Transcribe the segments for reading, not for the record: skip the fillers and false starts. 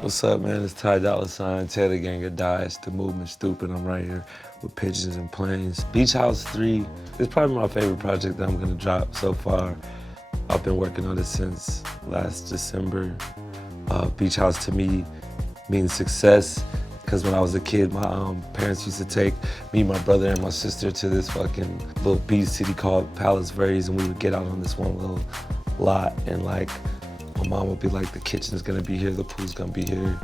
What's up, man? It's Dolla ign, Taylor Gang of Die. It's the movement stupid. I'm right here with Pigeons and Planes. Beach House 3 is probably my favorite project that I'm gonna drop so far. I've been working on it since last December. Beach House to me means success because when I was a kid, my parents used to take me, my brother, and my sister to this fucking little beach city called Palos Verdes, and we would get out on this one little lot and like my mom would be like, the kitchen's gonna be here, the pool's gonna be here.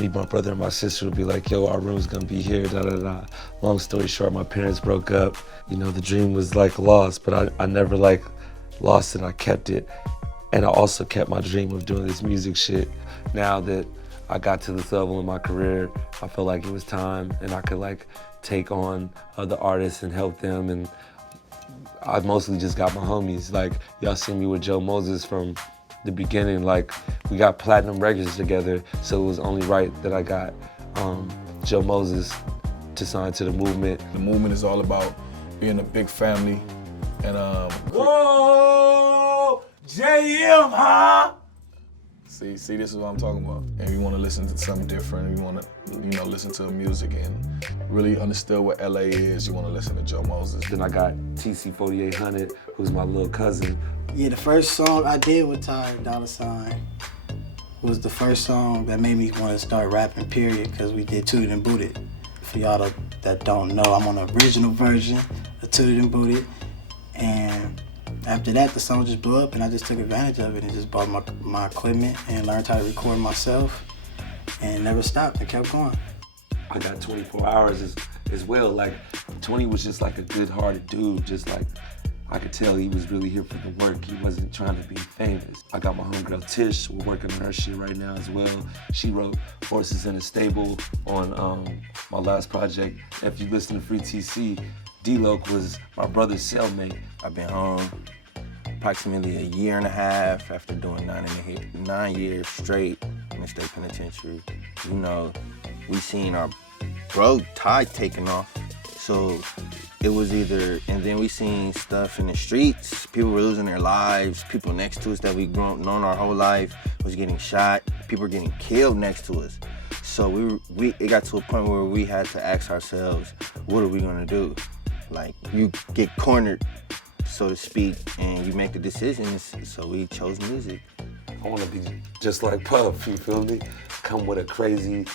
Me, my brother, and my sister would be like, yo, our room's gonna be here, da da da. Long story short, my parents broke up. You know, the dream was like lost, but I never like lost it, I kept it. And I also kept my dream of doing this music shit. Now that I got to this level in my career, I feel like it was time and I could like take on other artists and help them. And I mostly just got my homies. Like, y'all see me with Joe Moses from the beginning. Like, we got platinum records together, so it was only right that I got Joe Moses to sign to the movement. The movement is all about being a big family and Whoa, JM, huh? See, this is what I'm talking about. And you want to listen to something different, you want to, listen to music and really understand what LA is, you want to listen to Joe Moses. Then I got TC 4800, who's my little cousin. Yeah, the first song I did with Dolla ign was the first song that made me want to start rapping, period, because we did Tooted and Booted. For y'all that don't know, I'm on the original version of Tooted and Booted. And after that, the song just blew up and I just took advantage of it and just bought my equipment and learned how to record myself and never stopped. I kept going. I got 24 hours as well. Like, 20 was just like a good-hearted dude, just like, I could tell he was really here for the work. He wasn't trying to be famous. I got my homegirl Tish, we're working on her shit right now as well. She wrote Horses in a Stable on my last project. If you listen to Free TC, D-Loc was my brother's cellmate. I've been home approximately a year and a half after doing 9 years straight in the state penitentiary. You know, we seen our bro Ty taking off, so it was either, and then we seen stuff in the streets, people were losing their lives, people next to us that we known our whole life was getting shot, people were getting killed next to us. So it got to a point where we had to ask ourselves, what are we gonna do? Like, you get cornered, so to speak, and you make the decisions, so we chose music. I want to be just like Puff, you feel me? Come with a crazy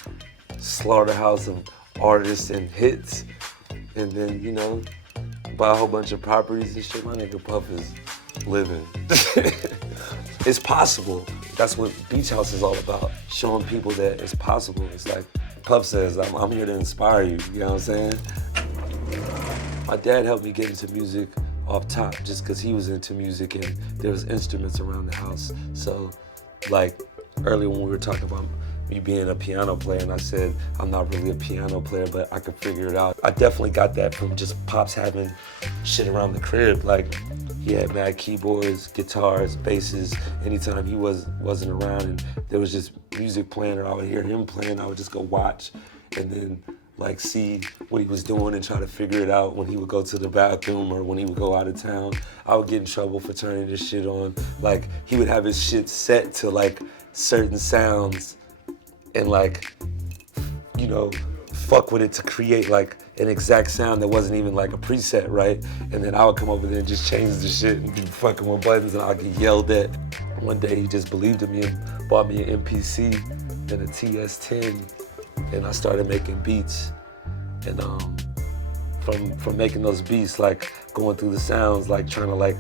slaughterhouse of artists and hits, and then, buy a whole bunch of properties and shit. My nigga Puff is living. It's possible. That's what Beach House is all about, showing people that it's possible. It's like Puff says, I'm here to inspire you, you know what I'm saying? My dad helped me get into music off top just because he was into music and there was instruments around the house. So, like, earlier when we were talking about me being a piano player and I said I'm not really a piano player, but I could figure it out. I definitely got that from just Pops having shit around the crib. Like, he had mad keyboards, guitars, basses. Anytime he wasn't around and there was just music playing or I would hear him playing, I would just go watch and then like see what he was doing and try to figure it out when he would go to the bathroom or when he would go out of town. I would get in trouble for turning this shit on. Like, he would have his shit set to like certain sounds and like, fuck with it to create like an exact sound that wasn't even like a preset, right? And then I would come over there and just change the shit and be fucking with buttons and I'd get yelled at. One day he just believed in me and bought me an MPC and a TS-10. And I started making beats, and from making those beats, like going through the sounds, like trying to like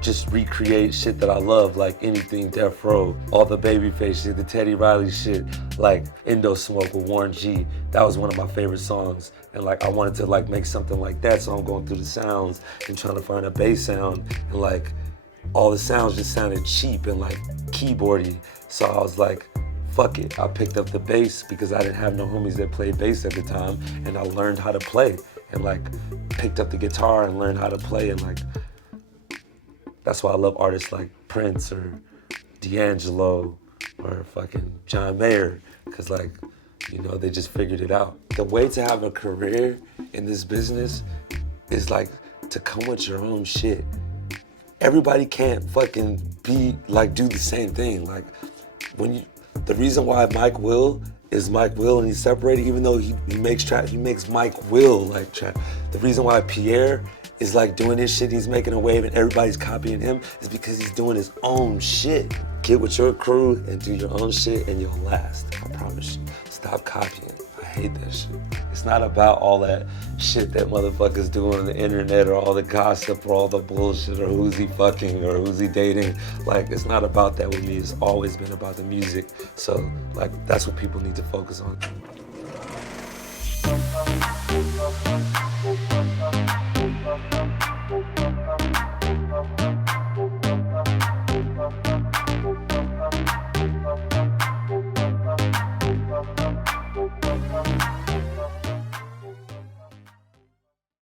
just recreate shit that I love, like anything Death Row, all the Babyface shit, the Teddy Riley shit, like Indo Smoke with Warren G. That was one of my favorite songs, and like I wanted to like make something like that, so I'm going through the sounds and trying to find a bass sound, and like all the sounds just sounded cheap and like keyboardy, so I was like, fuck it. I picked up the bass because I didn't have no homies that played bass at the time, and I learned how to play and like picked up the guitar and learned how to play, and like that's why I love artists like Prince or D'Angelo or fucking John Mayer, because like, they just figured it out. The way to have a career in this business is like to come with your own shit. Everybody can't fucking be like do the same thing. Like, when The reason why Mike Will is Mike Will and he's separated, even though he makes trap, he makes Mike Will like trap. The reason why Pierre is like doing his shit, he's making a wave and everybody's copying him is because he's doing his own shit. Get with your crew and do your own shit and you'll last, I promise you. Stop copying. I hate that shit. It's not about all that shit that motherfuckers do on the internet or all the gossip or all the bullshit or who's he fucking or who's he dating. Like, it's not about that with me. It's always been about the music. So, like, that's what people need to focus on.